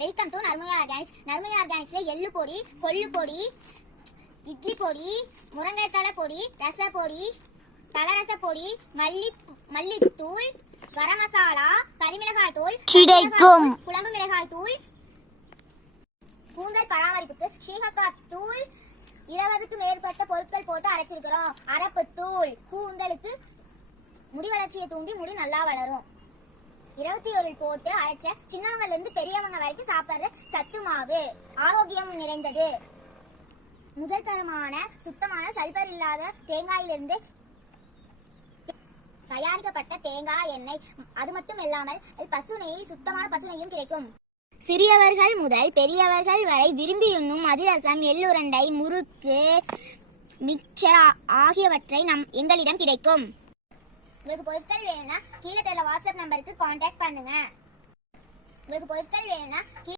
Welcome to Narmaya organics Narmaya ஆர்கானிக்ஸ்ல எள்ளு பொடி கொள்ளு பொடி இட்லி பொடி முருங்கைத்தலை பொடி ரச பொடி தலரச பொடி மல்லி மல்லித்தூள் கரம் மசாலா கறிமிளகாய் தூள் கிடைக்கும். குழம்பு மிளகாய் தூள் கூந்தல் பராமரிப்புக்கு ஸ்ரீஹக்கா தூள் இருபதுக்கு மேற்பட்ட பொருட்கள் போட்டு அரைச்சிருக்கிறோம். அரப்பு தூள் கூந்தலுக்கு முடி வளர்ச்சியை தூண்டி முடி நல்லா வளரும். இருபத்தி ஒரு போட்டு அரைச்ச சின்னவங்கல இருந்து பெரியவங்க வரைக்கும் சாப்பிடுற சத்து மாவு. ஆரோக்கியம் நிறைந்தது. முதல் தரமான சுத்தமான சல்பர் இல்லாத தேங்காயிலிருந்து தயாரிக்கப்பட்ட தேங்காய் எண்ணெய். அது மட்டும் இல்லாமல் பசு நெய் சுத்தமான பசு நெய்யும் கிடைக்கும். சிறியவர்கள் முதல் பெரியவர்கள் வரை விரும்பி உண்ணும் அதிரசம் எள்ளுருண்டை முறுக்கு மிக்சர் ஆகியவற்றை நம் எங்களிடம் கிடைக்கும். உங்களுக்கு பொருட்கள் வேணும்னா கீழே தெரியல வாட்ஸ்அப் நம்பருக்கு காண்டாக்ட் பண்ணுங்க. உங்களுக்கு பொருட்கள் வேணும்னா